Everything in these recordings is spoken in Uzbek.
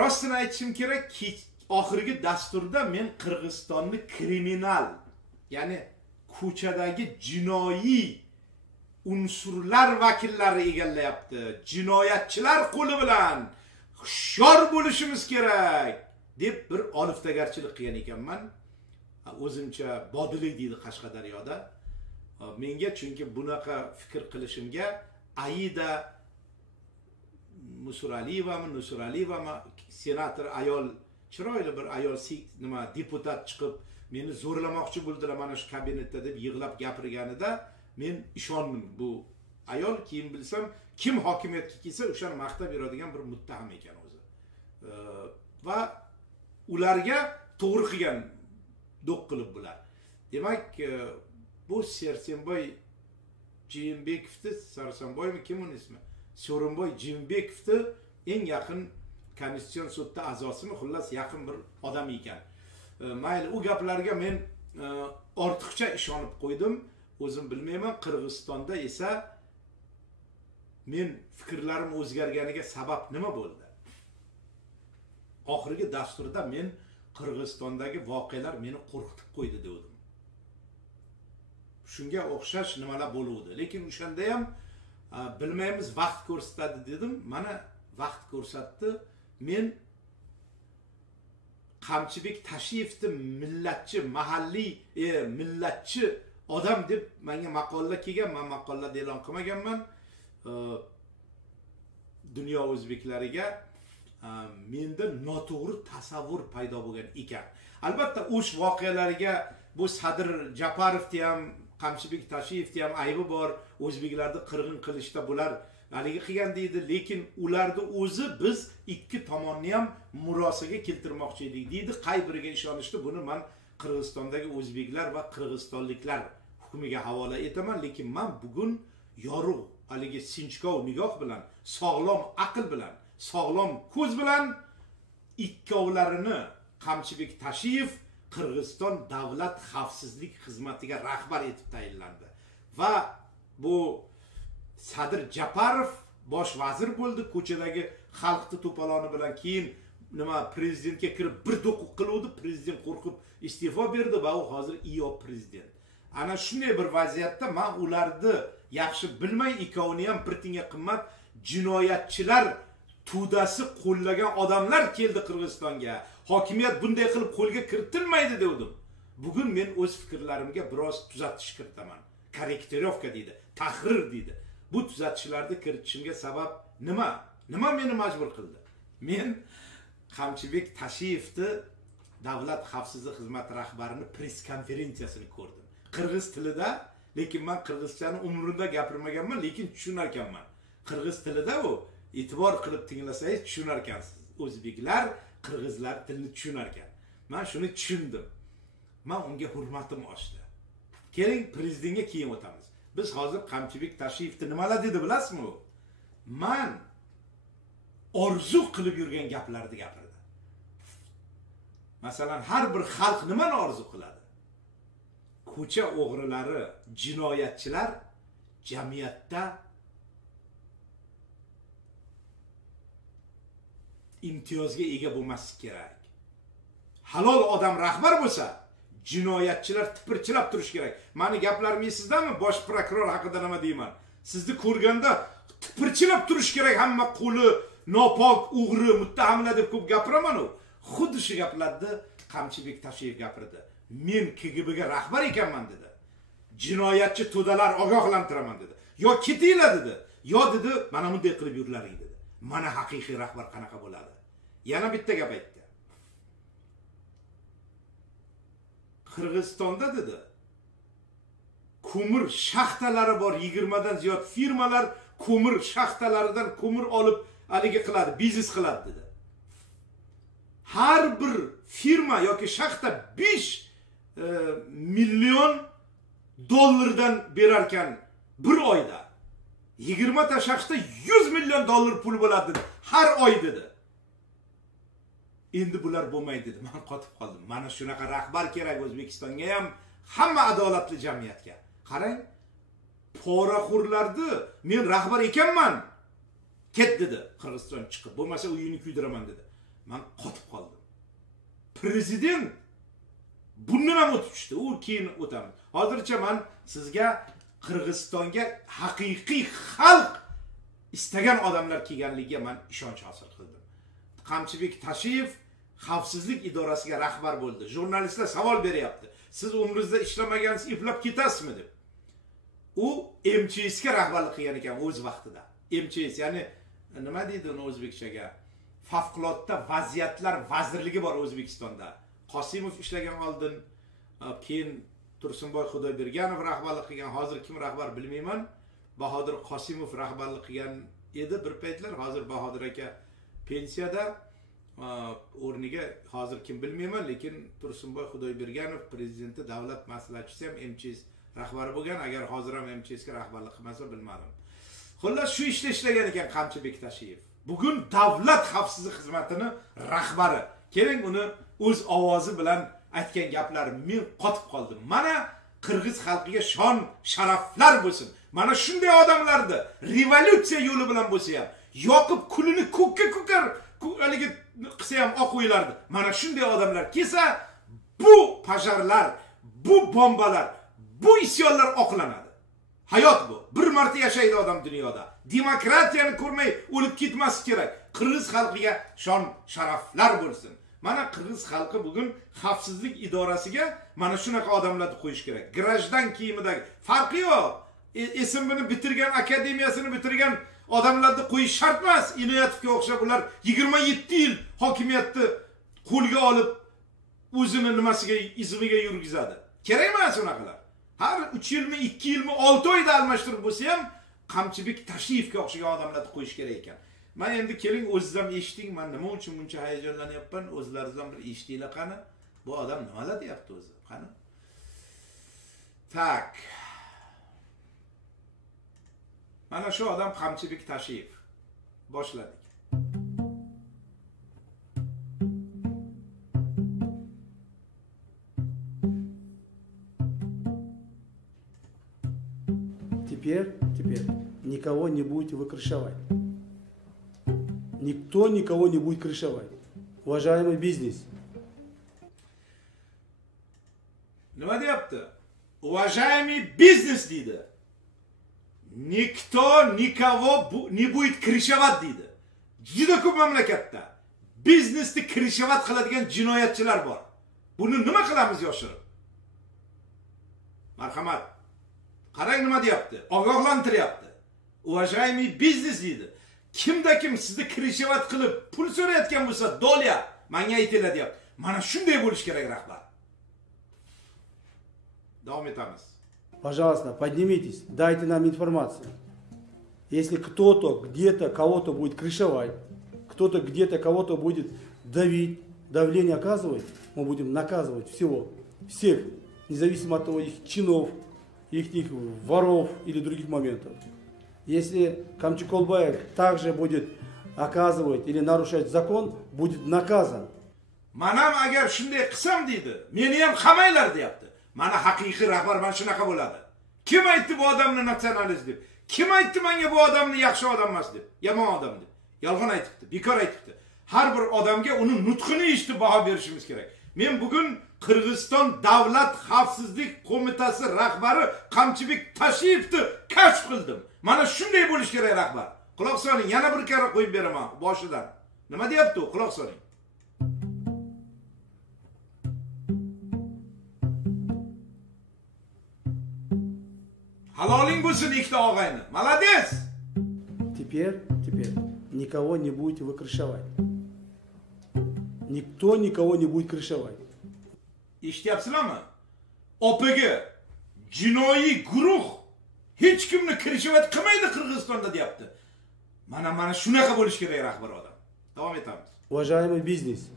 rostini aytishim kerak, oxirgi dasturda men Qirg'izistonni kriminal, ya'ni ko'chadagi jinoiy unsurlar vakillari egallayapti. Jinoyatchilar qo'li bilan hushyor bo'lishimiz kerak deb bir oliftagarchilik qilgan ekanman. O'zimcha bodilik deydi Qashqadaryoda. Menga chunki bunaqa fikr qilishimga Aida Nusraliyevami senator ayol, chiroyli bir ayol nima deputat chiqib meni zo'rlamoqchi bo'ldilar mana shu kabinetda deb yig'lab gapirganida men ishondim. Bu ayol keyin bilsam kim hokimiyatga kelsa o'shani maqtab beradigan bir muttaham ekan o'zi. Va ularga to'g'ri qilgan do'q qilib bular. Demak, bu Sersenboy Jeenbekovni, Sarsanboymi kim uning ismi? So'rinboy Jeenbekovni eng yaqin konstitutsion sudda a'zosimi, xullas yaqin bir odam ekan. Mayli, u gaplarga men ortiqcha ishonib qo'ydim. O'zim bilmayman. Qirg'izistonda esa men fikrlarim o'zgarganiga sabab nima bo'ldi? Oxirgi dasturda men Qirg'izistondagi voqealar meni qo'rqitib qo'ydi dedim. Shunga o'xshash nimalar bo'luvdi. Lekin o'shanda ham bilmaymiz, vaqt ko'rsatadi dedim. Mana vaqt ko'rsatdi. Men Qamchibek Tashiyevni millatchi, mahalliy millatchi odam deb menga maqola kelgan. Men maqolada e'lon qilmaganman. Dunyo o'zbeklariga menda noto'g'ri tasavvur paydo bo'lgan ekan. Albatta o'sh voqealarga bu Sadir Japarovni ham, Qamchibek Tashiyevni ham aybi bor. O'zbeklarni qirg'in qilishda bular haligi qilgan deydi, lekin ularni o'zi biz ikki tomonni ham murosaga keltirmoqchi edik deydi. Qay biriga ishonishdi, buni men Qirg'izistondagi o'zbeklar va qirg'izistonliklar hukmiga havola etaman. Lekin men bugun yorug' haligi sinchkov nigoh bilan, sog'lom aql bilan, sog'lom ko'z bilan ikkovlarini Qamchibek Tashiyev Qirg'iziston davlat xavfsizlik xizmatiga rahbar etib tayinlandi va bu Sadir Japarov bosh vazir bo'ldi. Ko'chadagi xalqni to'poloni bilan keyin nima prezidentga kirib bir do'q qiluvdi. Prezident qo'rqib iste'fo berdi va u hozir IOB prezident. Ana shunday bir vaziyatda men ularni yaxshi bilmay, ikkovini ham bir tinga qimmat jinoyatchilar to'dasi qo'llagan odamlar keldi Qirg'izistonga. Hokimiyat bunday qilib qo'lga kiritilmaydi dedim. Bugun men o'z fikrlarimga biroz tuzatish kiritaman. Korrektirovka deydi, tahrir deydi. Bu tuzatishlarni kiritishimga sabab nima? Nima meni majbur qildi? Men Qamchibek Tashiyevni davlat xavfsizlik xizmati rahbarini press konferensiyasini ko'rdim. Qirg'iz tilida, lekin men qirg'izchani umrimda gapirmaganman, lekin tushunar ekanman. Qirg'iz tilida u e'tibor qilib tinglasangiz tushunar ekansiz. O'zbeklar qirg'izlar tilini tushunar ekan. Men shuni tushundim. Men unga hurmatim oshdi. Keling, prezidentga keyin o'tamiz. Biz hozir Qamchibek Tashiyevni nimalar dedi bilasizmi? Men orzu qilib yurgan gaplarni gapirdi. Masalan, har bir xalq nimani orzu qiladi? Ko'cha o'g'rilari, jinoyatchilar jamiyatda imtiyozga ega bo'lmasligi kerak. Halol odam rahbar bo'lsa, jinoyatchilar tipirchilab turish kerak. Meni gaplarim esingizmi? Bosh prokuror haqida nima deyman? Sizni ko'rganda tipirchilab turish kerak, hamma qo'li nopok, o'g'ri, muttahamlar deb ko'p gapiraman u. Xuddi shu gaplarni Qamchibek Tashiyev gapirdi. Men KGBga rahbar ekanman dedi. Jinoyatchi to'dalar ogohlantiraman dedi. Yo ketinglar dedi, yo dedi, mana bunday qilib yurlaring dedi. Mana haqiqiy rahbar qanaqa bo'ladi? Yana bitta gap aytdi. Qirg'izistonda dedi, ko'mir shaxtalari bor, 20 dan ziyod firmalar ko'mir shaxtalaridan ko'mir olib haligi qiladi, biznes qiladi dedi. Har bir firma yoki shaxta 5 million dollardan berar ekan bir oyda. 20 ta shaxta 100 million dollar pul bo'ladi har oy dedi. Endi bular bo'lmaydi dedi. Men qotib qoldim. Mana shunaqa rahbar kerak O'zbekistonga ham, hamma adolatli jamiyatga. Qarang, poraxo'rlarni men rahbar ekanman. ket dedi Qirg'iziston chiqib, bo'lmasa uyini kuydiraman dedi. Men qotib qoldim. Prezident bundan ham o'tib tushdi. U keyin o'tamiz. Hozircha men sizga Qirg'izistonga haqiqiy xalq istagan odamlar kelganligiga men ishonch hosil qildim. Qamchibek Tashiyev xavfsizlik idorasiga rahbar bo'ldi. Jurnalistlar savol beryapti. Siz umringizda ishlamagansiz, eplab ketasizmi deb. U MCSga rahbarlik qilgan ekan o'z vaqtida. MCS, ya'ni nima deydi uni o'zbekchaga? Favqulodda vaziyatlar vazirligi bor O'zbekistonda. Qosimov ishlagan oldin, keyin Tursunboy Xudoyberganov rahbarlik qilgan, hozir kim rahbar bilmayman. Bahodir Qosimov rahbarlik qilgan edi bir paytlar, hozir Bahodir aka pensiyada, o'rniga hozir kim bilmayman, lekin Tursunboy Xudoyberganov prezidenti davlat maslahatchisi ham MCS rahbari bo'lgan, agar hozir ham MCSga rahbarlik qilmasa bilmadim. Xullas shu ishda ishlagan ekan Qamchibek Tashiyev. Bugun davlat xavfsizlik xizmatining rahbari. Keling uni o'z ovozi bilan aytgan gaplari men qotib qoldim. Mana Qirg'iz xalqiga shon, sharaflar bo'lsin. Mana shunday odamlarni revolyutsiya yo'li bilan bo'lsa ham, yoqib kulini ko'kka ko'kar, haligi qilsa ham oq o'ylardi. Mana shunday odamlar kelsa, bu pajarlar, bu bombalar, bu isyonlar oqlanadi. Hayot bu. Bir marta yashaydi odam dunyoda. Demokratiyani ko'rmay o'lib ketmasi kerak. Qirg'iz xalqiga shon, sharaflar bo'lsin. Mana Qirg'iz xalqi bugun xavfsizlik idorasiga mana shunaqa odamlarni qo'yish kerak. Grajdan kiyimidagi farqi yo'q. SMBni bitirgan, akademiyasini bitirgan odamlarni qo'yish shart emas. Inoyatovga o'xshab ular 27 yil hokimiyatni qo'lga olib o'zini nimasiga, izmiga yurgizadi. Kerak emas unaqalar. Har 3 yilmi, 2 yilmi, 6 oyda almashtirib bo'lsa ham Qamchibek Tashiyevga o'xshagan odamlarni qo'yish kerak ekan. Men endi keling o'zingizdan eshiting, men nima uchun buncha hayajonlanyapman, o'zlaringizdan bir eshitinglar qani. Bu odam nimalar deyapti o'zi? Qani? Tak. Mana shu odam Qamchibek Tashiyev. Boshladik. Теперь никого не будете вы крышевать. Никто никого не будет крышевать. Уважаемый бизнес. Nima deyapti? Уважаемый бизнес deydi. Nikto никого не будет крышевать deydi. Juda ko'p mamlakatda biznesni krishovat qiladigan jinoyatchilar bor. Buni nima qilamiz yoshirib? Marhamat. Qarang nima deyapti? Ogohlantiryapti. Уважаемый бизнес deydi. Kimda kim sizni krishovat qilib pul so'rayotgan bo'lsa, dolya menga aytinglar deyapti. Mana shunday bo'lish kerak rahbar. Davom etamiz. Пожалуйста, поднимитесь, дайте нам информацию. Если кто-то где-то кого-то будет крышевать, кто-то где-то кого-то будет давить, давление оказывать, мы будем наказывать всех, независимо от того, их чинов, их воров или других моментов. Если Камчик Колбаев также будет оказывать или нарушать закон, будет наказан. Manam agar shunday qilsam deydi, meni ham qamaylar deyapti. Mana haqiqiy rahbar mana shunaqa bo'ladi. Kim aytdi bu odamni nasionalist deb? Kim aytdi menga bu odamni yaxshi odam emas deb? Yomon odam deb. Yolg'on aytibdi, bekor aytibdi. Har bir odamga uni nutqini eshitib baho berishimiz kerak. Men bugun Qirg'iziston Davlat xavfsizlik qo'mitasi rahbari Qamchibek Tashiyevni kashf qildim. Mana shunday bo'lish kerak rahbar. Quloq soling, yana bir karra qo'yib beraman boshidan. Nima deyapti u? Quloq soling. Haloling bo'lsin ikkita og'ayni. Молодец! Теперь никого не будете вы крышевать. Никто никого не будет крышевать. Eshityapsizlarmi? Opaga jinoiy guruh hech kimni krishovat qilmaydi Qirg'izistonda deyapti. Mana shunaqa bo'lish kerak rahbar odam. Davom etamiz. Уважаемый бизнес,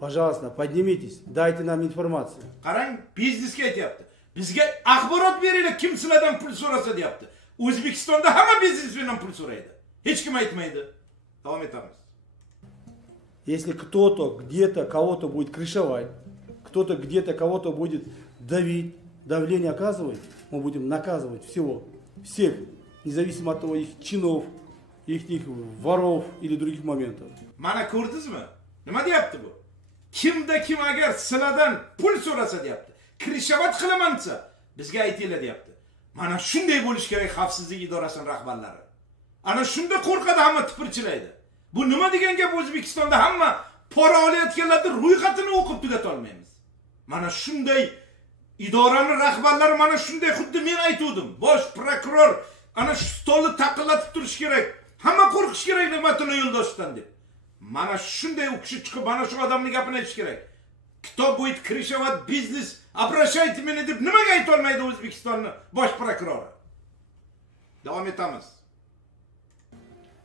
пожалуйста, поднимитесь, дайте нам информацию. Qarang, biznesga aytyapti. Bizga axborot beringlar, kim sizlardan pul so'rasa deyapti. O'zbekistonda hamma biznesmendan pul so'raydi. Hech kim aytmaydi. Davom etamiz. Если кто-то где-то кого-то будет крышевать, кто-то где-то кого-то будет давить, давление оказывать, мы будем наказывать всех, независимо от того, их чинов, их воров или других моментов. Mana ko'rdingizmi? Nima deyapti bu? Kimda kim agar sizlardan pul so'rasa deyapti. Kirishavat qilaman desa, bizga aytinglar deyapti. Mana shunday bo'lish kerak xavfsizlik idorasining rahbarlari. Ana shunda qo'rqadi, hamma tipirchilaydi. Bu nima degan gap? O'zbekistonda hamma pora olayotganlarning ro'yxatini o'qib tugata olmaymiz. Mana shunday idoraning rahbarlari mana shunday, xuddi men aytuvdim. Bosh prokuror ana shu stolni taqillatib turish kerak. Hamma qo'rqish kerak Nig'matullo Yo'ldoshidan deb. Mana shunday u kishi chiqib mana shu odamning gapini aytish kerak. Kitob bo'yit Kirishavat biznes обращайте меня deb nimaga ayta olmaydi O'zbekistonning bosh prokurori? Davom etamiz.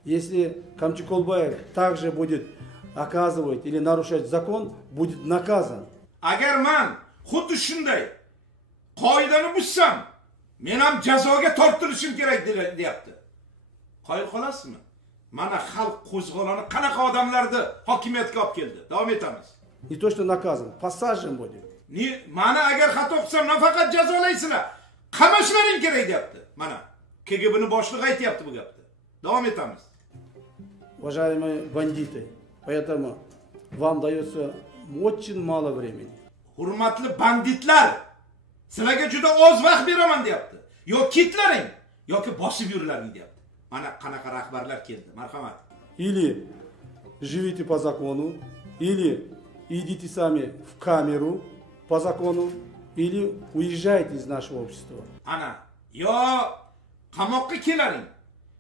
Если Камчыколбаев также будет оказывать или нарушать закон, будет наказан. Agar men xuddi shunday qoidani buzsam, men ham jazoga tortilishim kerak deyapti. Qoyil qolasizmi? Mana xalq qo'zg'oloni qanaqa odamlarni hokimiyatga olib keldi. Davom etamiz. Не то что наказан, посажен будет. Mana agar xato qilsam nafaqat jazolaysizlar, qamashlaring kerak deyapti. Mana KGBning boshlig'i aytayapti bu gapni. Davom etamiz. Уважаемые бандиты, поэтому вам дается очень мало времени. Hurmatli banditlar, sizlarga juda oz vaqt beraman deyapti. Yo ketlaring, yoki bosib yurlaring deyapti. Mana qanaqa rahbarlar keldi. Marhamat. Или живите по закону, или идите сами в камеру по закону, или уезжайте из нашего общества. Ana, yo qamoqqa kelaring,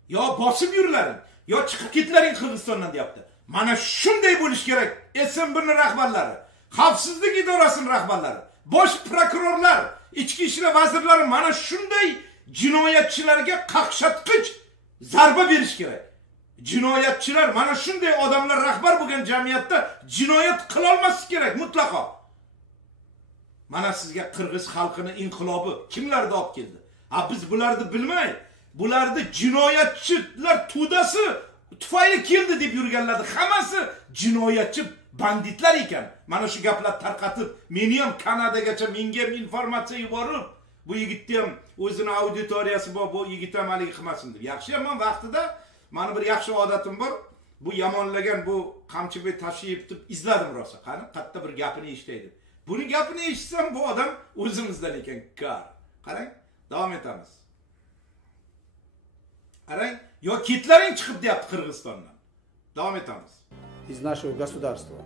yo bosib yurlaring, yo chiqib ketlaring Qirg'izistondan deyapti. Mana shunday bo'lish kerak. SMBning rahbarlari, xavfsizlik idorasining rahbarlari, bosh prokurorlar, ichki ishlar vazirlari mana shunday jinoyatchilarga qaqshatqich zarba berish kerak. Jinoyatchilar mana shunday odamlar rahbar bo'lgan jamiyatda jinoyat qila olmasligi kerak mutlaqo. Mana sizga Qirg'iz xalqining inqilobi kimlarga olib keldi? Ha biz bularni bilmay, bularni jinoyatchilar to'dasi tufayli keldi deb yurganlarni hammasi jinoyatchi banditlar ekan. Mana shu gaplar tarqatib, meni ham Kanadagacha menga ham informatsiya yuborib, bu yigitni ham o'zining auditoriyasi bor, bu yigit ham haligi qilmasin deb. Yaxshi ham vaqtida mana bir yaxshi odatim bor. Bu yomonlagan bu Qamchibek Tashiyev deb izladim rosa. Qani qatta bir gapini eshitaydi. Buning gapini eshitsam bu odam o'zimizdan ekan. Qarang, davom etamiz. Qarang, yo kitlaring chiqib deyapti Qirg'izistondan. Davom etamiz. Из нашего государства.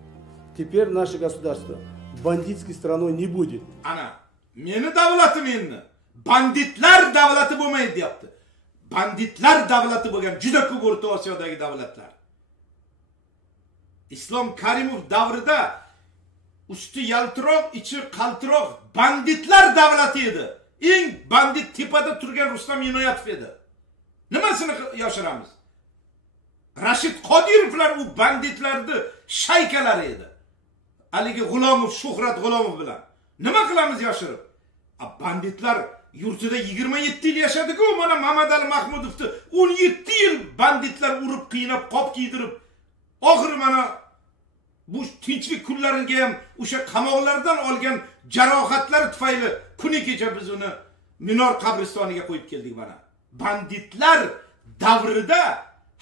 Теперь наше государство бандитской страной не будет. Ana, meni davlatim endi banditlar davlati bo'lmaydi deyapti. Banditlar davlati bo'lgan juda ko'p O'rta Osiyodagi davlatlar. Islom Karimov davrida usti yaltiroq, ichi qaltiroq banditlar davlati edi. Eng bandit tepada turgan Rustam Inoyatov edi. Nimasini yoshiramiz? Rashid Qodirovlar u banditlarni shaykalari edi. Haligi G'ulomov, Shuhrat G'ulomov bilan. Nima qilamiz yoshirib? Banditlar yurtida 27 yil yashadi-ku, mana Mamadali Mahmudovni 17 yil banditlar urib, qiynab, qop kiydirib, oxiri mana bu tinchlik kunlariga ham o'sha qamoqlardan olgan jarohatlari tufayli kuni kecha biz uni Minor qabristoniga qo'yib keldik mana. Banditlar davrida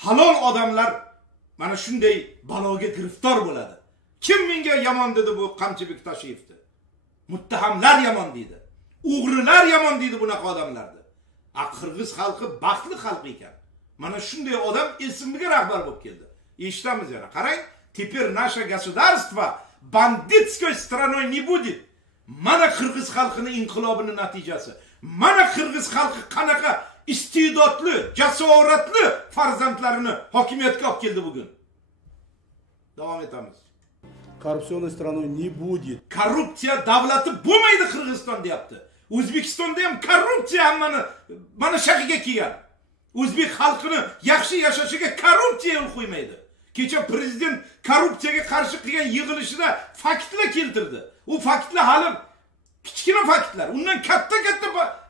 halol odamlar mana shunday baloga giriftor bo'ladi. Kim menga yomon dedi bu Qamchibek Tashiyevni? Muttahamlar yomon deydi. O'g'rilar yomon deydi bunaqa odamlarni. Qirg'iz xalqi baxtli xalq ekan. Mana shunday odam SMBga rahbar bo'lib keldi. Eshitamiz yana. Qarang, teper наше государство banditskoy страной не будет. Mana Qirg'iz xalqining inqilobining natijasi. Mana Qirg'iz xalqi qanaqa iste'dodli, jasoratli farzandlarini hokimiyatga olib keldi bugun. Davom etamiz. Korrupsионной страной не будет. Korrupsiya davlati bo'lmaydi Qirg'iziston deyapti. O'zbekistonda ham korrupsiya hammani mana shaqiga kelgan. O'zbek xalqini yaxshi yashashiga korrupsiya yo'l qo'ymaydi. Kecha prezident korrupsiyaga qarshi qilgan yig'ilishida faktlar keltirdi. U faktlar hali kichkina faktlar. Undan katta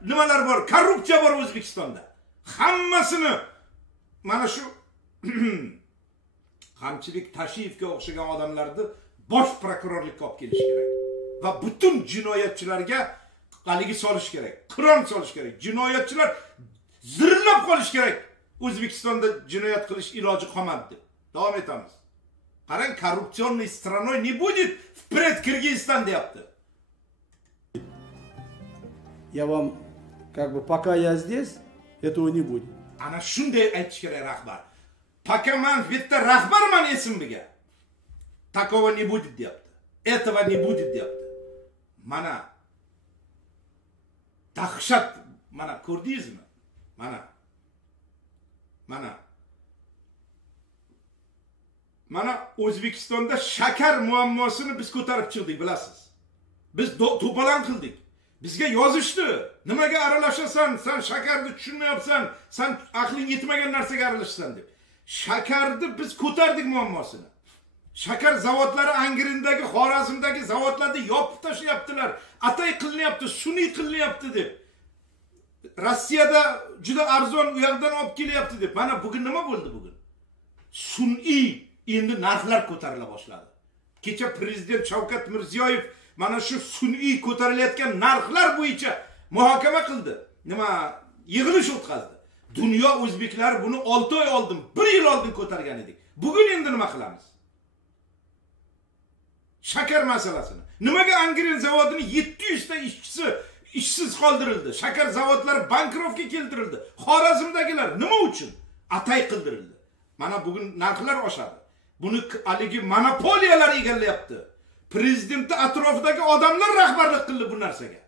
nimalar bor? Korrupsiya bor O'zbekistonda. Hammasini mana shu Qamchibek Tashiyevga o'xshagan odamlarni bosh prokurorlikka olib kelish kerak. Va butun jinoyatchilarga qaligi solish kerak. Qiron solish kerak. Jinoyatchilar zirillab qolish kerak. O'zbekistonda jinoyat qilish iloji qolmadi deb. Davom etamiz. Qarang, korrupsionniy stranoy не будет впред Кыргызстан deyapti. Я вам, как бы, пока я здесь, этого не будет. Ana shunday aytish kerak rahbar. Пока man bitta rahbarman esimga. Такого не будет deyapti. Этого не будет deyapti. Mana dahshat, mana ko'rdingizmi? Mana O'zbekistonda shakar muammosini biz ko'tarib chiqdik, bilasiz. Biz to'palan qildik. Bizga yozishdi. Nimaga aralashasan? Sen shakarni tushunmayapsan. Sen aqling yetmagan narsaga aralashsan deb. Shakarni biz ko'tardik muammosini. Shakar zavodlari Angrendagi, Xorazmdagi zavodlarni yopib tashlayaptilar. Atay qilinyapti, sun'iy qilinyapti deb. Rossiyada juda arzon u yoqdan olib kelyapti deb. Mana bugun nima bo'ldi bugun? Sun'iy endi narxlar ko'tarila boshladi. Kecha prezident Shavkat Mirziyoyev mana shu sun'iy ko'tarilayotgan narxlar bo'yicha muhokama qildi. Nima yig'ilish o'tkazdi. Dunyo o'zbeklari buni 6 oy oldin, 1 yil oldin ko'targan edik. Bugun endi nima qilamiz? Shakar masalasini. Nimaga Angren zavodining 700 ta ishchisi ishsiz qoldirildi? Shakar zavodlari bankrotga keltirildi. Xorazmdagilar nima uchun? Atay qildirildi. Mana bugun narxlar oshadi. Buni haligi monopoliyalar egallayapti. Prezidentning atrofidagi odamlar rahbarlik qildi bu narsaga.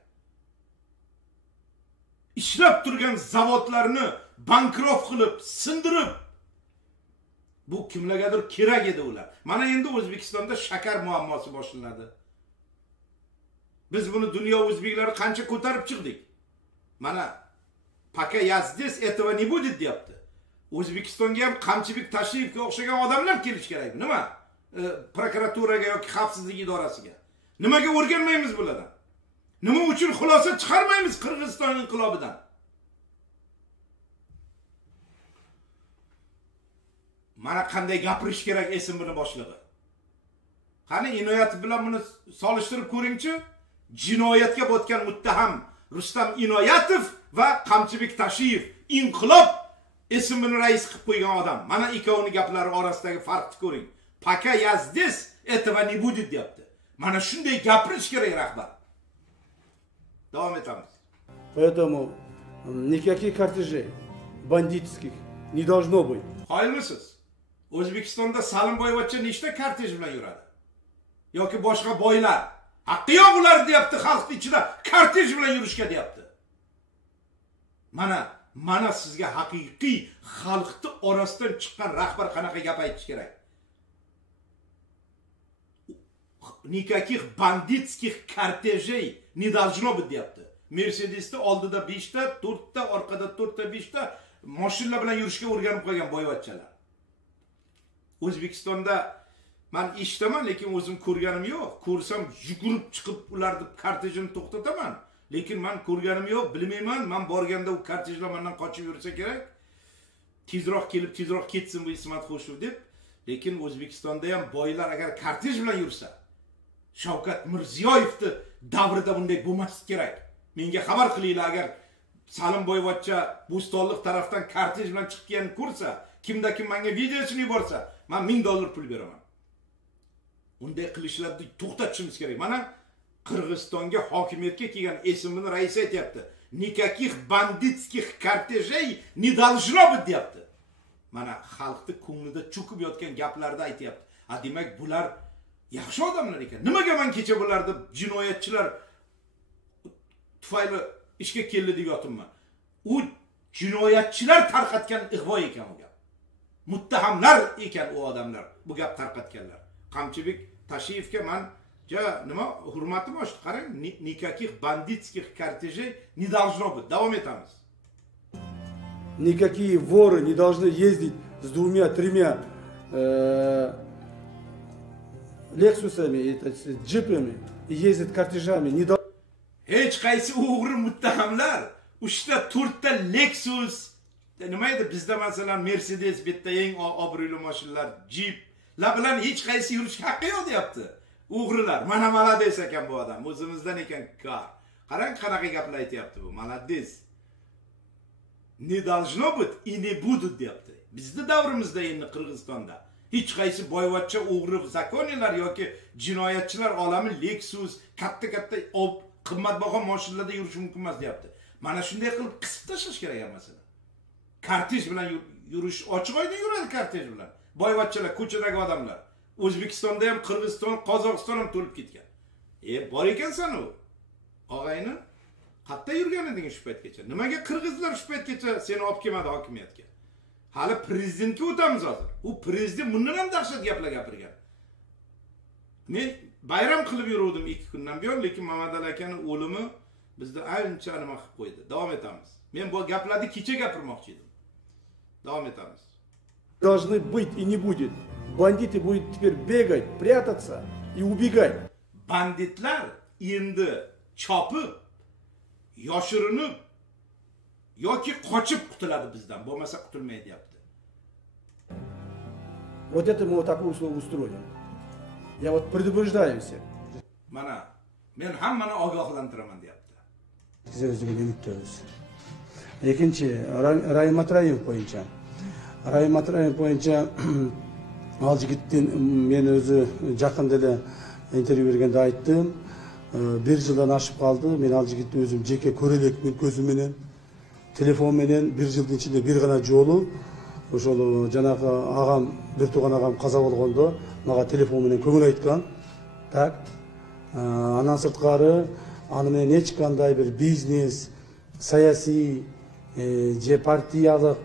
Ishlab turgan zavodlarni bankrot qilib, sindirib, bu kimlargadir kerak edi ular. Mana endi O'zbekistonda shakar muammosi boshlanadi. Biz buni dunyo o'zbeklari qancha ko'tarib chiqdik. Mana пока я здесь этого не будет deyapti. O'zbekistonga ham Qamchibek Tashiyevga o'xshagan odamlar kelish kerak. Nima? Prokuraturaga yoki xavfsizlik idorasiga. Nimaga o'rganmaymiz bulardan? Nima uchun xulosa chiqarmaymiz Qirg'iziston inqilobidan? Mana qanday gapirish kerak esim buni boshlig'i. Qani Inoyat bilan buni solishtirib ko'ringchi. Jinoyatga botgan muttaham Rustam Inoyatov va Qamchibek Tashiyev inqilob esimini rais qilib qo'ygan odam. Mana ikkovining gaplari orasidagi farqni ko'ring. Пока я здесь, этого не будет deyapti. Mana shunday gapirish kerak rahbar. Davom etamiz. Поэтому никаких кортежей бандитских не должно быть. Qoyilmisiz? O'zbekistonda Salimboyevcha nechta kortej bilan yuradi? Yoki boshqa boylar haqqi yo'q ular deyapti, xalqning ichida kortej bilan yurishga deyapti. Mana sizga haqiqiy xalqning orasidan chiqqan rahbar qanaqa gap aytish kerak? Никаких бандитских кортежей не должно быть deyapti. Mercedes'da oldida 5 ta, 4 ta, orqada 4 ta, 5 ta mashinalar bilan yurishga o'rganib qolgan boyvachchalar. O'zbekistonda men eshitaman, lekin o'zim ko'rganim yo'q. Ko'rsam yugurib chiqib ularni kortejini to'xtataman. Lekin men ko'rganim yo'q, bilmayman. Men borganda u kortejlar mendan qochib yursa kerak. Tezroq kelib, tezroq ketsin bu Ismat Xo'shev deb. Lekin O'zbekistonda ham boylar agar kortej bilan yursa, Shavkat Mirziyoyevning davrida bunday bo'lmasi kerak. Menga xabar qilinglar, agar Salimboyevcha Bo'stonliq tarafdan kortej bilan chiqqanini ko'rsa, kimda kim menga videosini yuborsa, men $1000 pul beraman. Unday qilishlarni to'xtatishimiz kerak. Mana Qirg'izistonga hokimiyatga kelgan esimini rais aytayapti. Никаких бандитских кортежей не должно быть deyapti. Mana xalqni ko'nglida cho'kib yotgan gaplarni aytayapti. Demak bular yaxshi odamlar ekan. Nimaga men kecha bularni jinoyatchilar tufayli ishga keldi deb yotibman? U jinoyatchilar tarqatgan ig'vo ekan u gap. Muttahamlar ekan u odamlar bu gap tarqatganlar. Qamchibek Tashiyevga men nima hurmatim oshdi. Qarang, никаких бандитских кортежей не должно быть. Davom etamiz. Никакие воры не должны ездить с 2-3 Лексусами, джипами и ездить кортежами. Hech qaysi o'g'ri muttahamlar 3-4 ta Lexus, nima edi bizda masalan Mercedes, bitta eng obro'li mashinalar, Jeep la bilan hech qaysi yurishga haqqi yo'q deyapti. O'g'rilar. Mana malades ekan bu odam. O'zimizdan ekan kar. Qarang qanaqa gaplar aytayapti bu. Malades. Ne должно быть и не будут deyapti. Bizning davrimizda endi Qirg'izistonda hech qaysi boyvachcha o'g'ri zakoniyalar yoki jinoyatchilar olami Lexus katta qimmatbaho mashinalarda yurish mumkin emas deyapti. Mana shunday qilib qisib tashlash kerak emasmi? Kortej bilan yurish ochiq oyda yuradi kortej bilan. Boyvachchalar, ko'chadagi odamlar. O'zbekistonda ham, Qirg'iziston, Qozog'iston ham to'lib ketgan. Bor ekansan u. Og'ayni, qayerda yurgan eding shu paytgacha? Nimaga qirg'izlar shu paytgacha seni olib kelmadi hokimiyatga? Hali prezidentga o'tamiz hozir. U prezident bundan ham dahshat gaplar gapirgan. Men bayram qilib yuruvdim 2 kundan buyon, lekin Mamadali akaning o'limi bizda ancha nima qilib qo'ydi. Davom etamiz. Men bu gaplarni kecha gapirmoqchi edim. Davom etamiz. Должны быть и не будет. Бандиты будут теперь бегать, прятаться и убегать. Banditlar endi chopib, yoshirinib yoki qochib qutuladi bizdan, bo'lmasa qutulmaydi deyapti. Вот это мы вот такое условие устроим. Я вот предупреждаю всех. Mana men hammani ogohlantiraman deyapti. Siz o'ziga umiddamiz. Ikkinchi Raim Matrayev bo'yicha. Raim Matrayev bo'yicha Aljigittin men o'zi yaqinda intervyu berganda aytdim. 1 yildan oshib qoldi. Men Aljigitni o'zim jeke ko'relekmen ko'zim bilan, telefon bilan 1 yilning ichida bir gana jolu o'shol janaqa og'am, bir tug'an og'am qazo bo'lganda menga telefon bilan ko'ngil aytgan. Tak. Andan sirtqari ani men hech qanday bir biznes, siyosiy, je partiyalik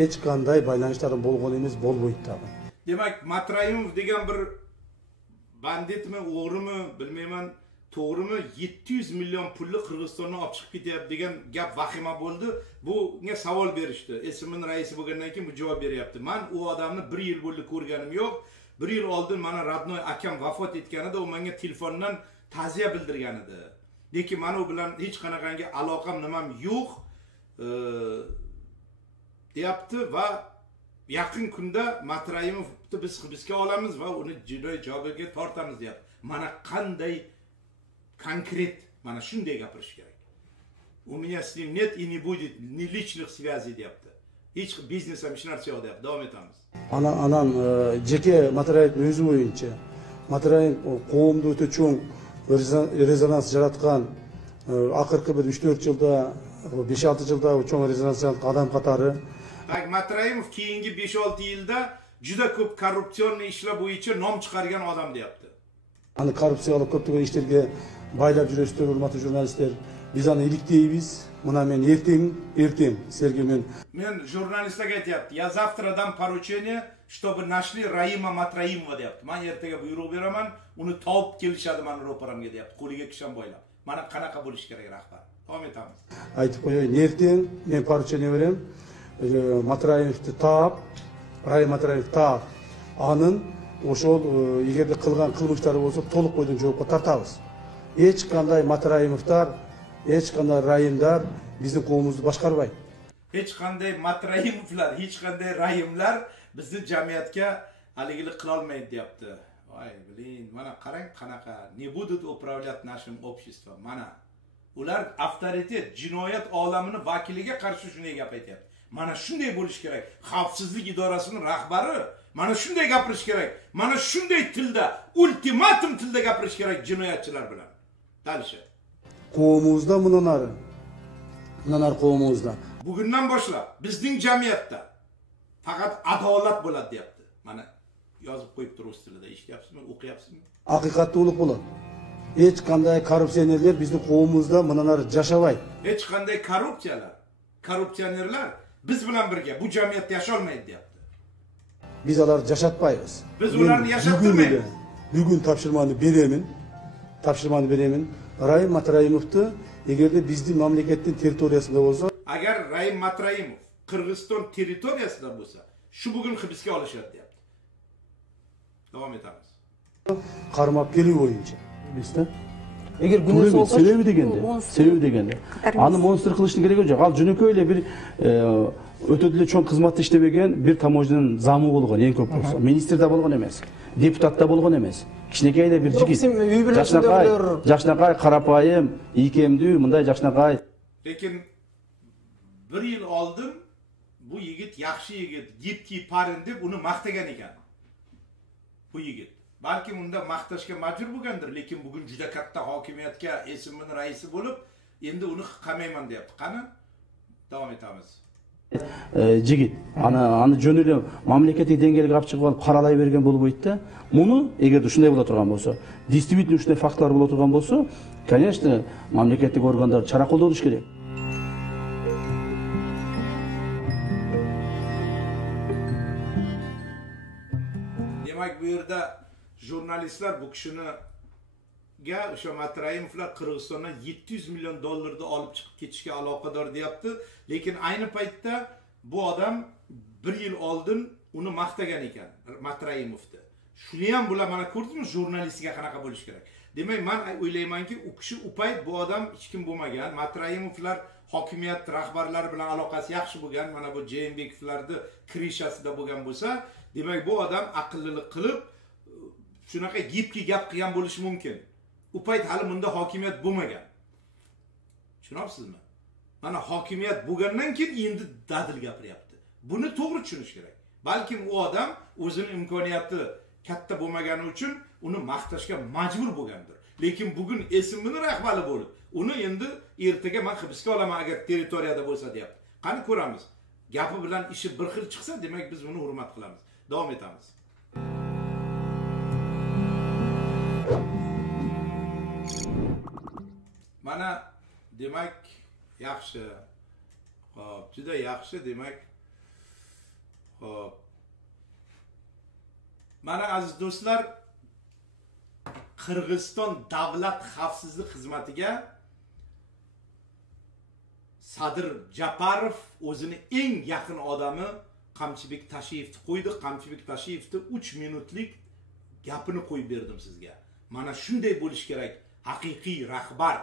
hech qanday baylanışlarım bo'lgan emas, bo'lmaydi tag'in. Demak, Matrayimov degan bir banditmi, o'g'rimi, bilmayman, to'g'rimi 700 million pulni Qirg'izistondan olib chiqib ketyapti degan gap vahima bo'ldi. Bunga savol berishdi. SMN raisi bo'lgandan keyin bu javob beryapti. Men u odamni 1 yil bo'ldi ko'rganim yo'q. 1 yil oldin mana Radnoy akam vafot etganida u menga telefondan ta'ziya bildirgan edi. Lekin men u bilan hech qanaqangi aloqam nimam yo'q deyapti va yaqin kunda Matrayimovni biz hibsga olamiz va uni jinoiy javobgarlikka tortamiz deyapti. Mana qanday konkret, mana shunday gapirish kerak. У меня с ним нет и не будет ни личных связей deyapti. Hech biznes ham hech narsa yo'q deyapti. Davom etamiz. Anan jeke Matrayev o'zi bo'yicha Matrayev qo'mda o'ta cho'ng rezonans yaratgan oxirgi bir 3-4 yilda 5-6 yilda cho'ng rezonans yaratgan odam qatori. Matrayimov keyingi 5-6 yilda juda ko'p korrupsion ishlar bo'yicha nom chiqargan odam deyapti. Ani korrupsiyalik ko'pchilik ishlarga baylab yurishdir, hurmatli jurnalistlar. Biz ani ilikdeymiz. Buna men erteng sizlarga men jurnalistlarga aytyapti. Ya завтра dam поручение, чтобы нашли Раима Матраимова deyapti. Men ertaga buyruq beraman, uni topib kelishadi meni ro'paramga deyapti. Qo'liga kishan bo'ylab. Mana qanaqa bo'lish kerak rahbar. Davom etamiz. Aytib qo'yayin, erteng men поручение beraman. Matrayevni tap, Raim Matrayev tap. Anin o'shol egarda qilgan qilmishlari bo'lsa to'liq qo'ydan javobga tortamiz. Hech qanday Matrayevlar, hech qanday Raimlar bizning qo'mimizni boshqarmaydi. Hech qanday Matrayimovlar, hech qanday Raimlar bizni jamiyatga haligilik qila olmaydi deyapti. Voy, bilin, mana qarang qanaqa ne будут управлять нашим обществом. Mana ular avtoritet, jinoyat olamining vakiliga qarshi shunday gap aytyapti. Mana shunday bo'lish kerak. Xavfsizlik idorasining rahbari mana shunday gapirish kerak. Mana shunday tilda, ultimatum tilda gapirish kerak jinoyatchilar bilan. Dalisha. Qo'mimizda bunanar qo'mimizda. Bugundan boshlab bizning jamiyatda faqat adolat bo'ladi deyapti. Mana yozib qo'yib turib rus tilida eshityapsizmi, o'qiyapsizmi? Haqiqatda uliq bo'ladi. Hech qanday korrupsionerlar bizning qo'mimizda bunanar jashavay. Hech qanday korrupsionerlar biz bilan birga bu jamiyatda yasha olmaydi deyapti. Biz ular jashatmaymiz. Biz ularni yashatmaymiz. Bugun topshirmani beraman. Raim Matrayimovni egarda bizning mamlakatning territoriyasida bo'lsa, agar Raim Matrayimov Qirg'iziston territoriyasida bo'lsa, shu bugun hibsga olishadi deyapti. Davom etamiz. Qarmab kelish bo'yicha. Bizda Eğer günesi olsa sebebi degende. Anı monster kılıçını gerek olacak. Al Cüneyt öyle bir ötedile çok hizmet işlemegen bir tamoydanın zamı bolgan en köp bolsa. Ministrde bolgan emas. Deputatda bolgan emas. Kişinekeyde bir jigit. Jaşnaqay qarapayım, ikemdü, mınday jaşnaqay. Lekin bir yil oldin bu yigit yaxshi yigit, yibki parin deb uni maqtagan ekan. Bu yigit. Balkim unda maqtashga majbur bo'lgandir, lekin bugun juda katta hokimiyatga SMN raisi bo'lib, endi uni qamayman deyapti. Qani? Davom etamiz. Jigit ana jo'nili mamlakatiy dengizga olib chiqib olib qaralay bergan bo'lib o'tdi. Buni agarda shunday bo'la turgan bo'lsa, действительно shunday faktlar bo'la turgan bo'lsa, конечно, mamlakatdagi organlar chora qo'lda bo'lish kerak. Demak, bu yerda jurnalistlar bu kishini o'sha Matrayimovlar Qirg'izistondan 700 million dollarni olib chiqib ketishga aloqador deyapti, lekin ayni paytda bu odam bir yil oldin uni maqtagan ekan, Matrayimovni. Shuni ham bular mana ko'rdingmi, jurnalistga qanaqa bo'lish kerak. Demak, men o'ylaymanki, u kishi u payt bu odam hech kim bo'lmagan. Matrayimovlar hokimiyat rahbarlari bilan aloqasi yaxshi bo'lgan, mana bu Jeenbekovlarning krishasida bo'lgan bo'lsa, demak bu odam aqllilik qilib shunaqa gipki gap qilgan bo'lishi mumkin. U payt hali bunda hokimiyat bo'lmagan. Tushunyapsizmi? Mana hokimiyat bo'lgandan keyin endi dadil gapiryapti. Buni to'g'ri tushunish kerak. Balkim u odam o'zining imkoniyati katta bo'lmagani uchun uni maqtashga majbur bo'lgandir. Lekin bugun SMN rahbari bo'lib, uni endi ertaga men hibsga olaman agar territoriyada bo'lsa deyapti. Qani ko'ramiz. Gapi bilan ishi bir xil chiqsa, demak biz uni hurmat qilamiz. Davom etamiz. Mana demak yaxshi. Xo'p, juda yaxshi demak. Xo'p. Mana aziz do'stlar, Qirg'iziston davlat xavfsizlik xizmatiga Sadir Japarov o'zini eng yaqin odami Qamchibek Tashiyevni qo'ydi. Qamchibek Tashiyevni 3 minutlik gapini qo'yib berdim sizga. Mana shunday bo'lish kerak haqiqiy rahbar.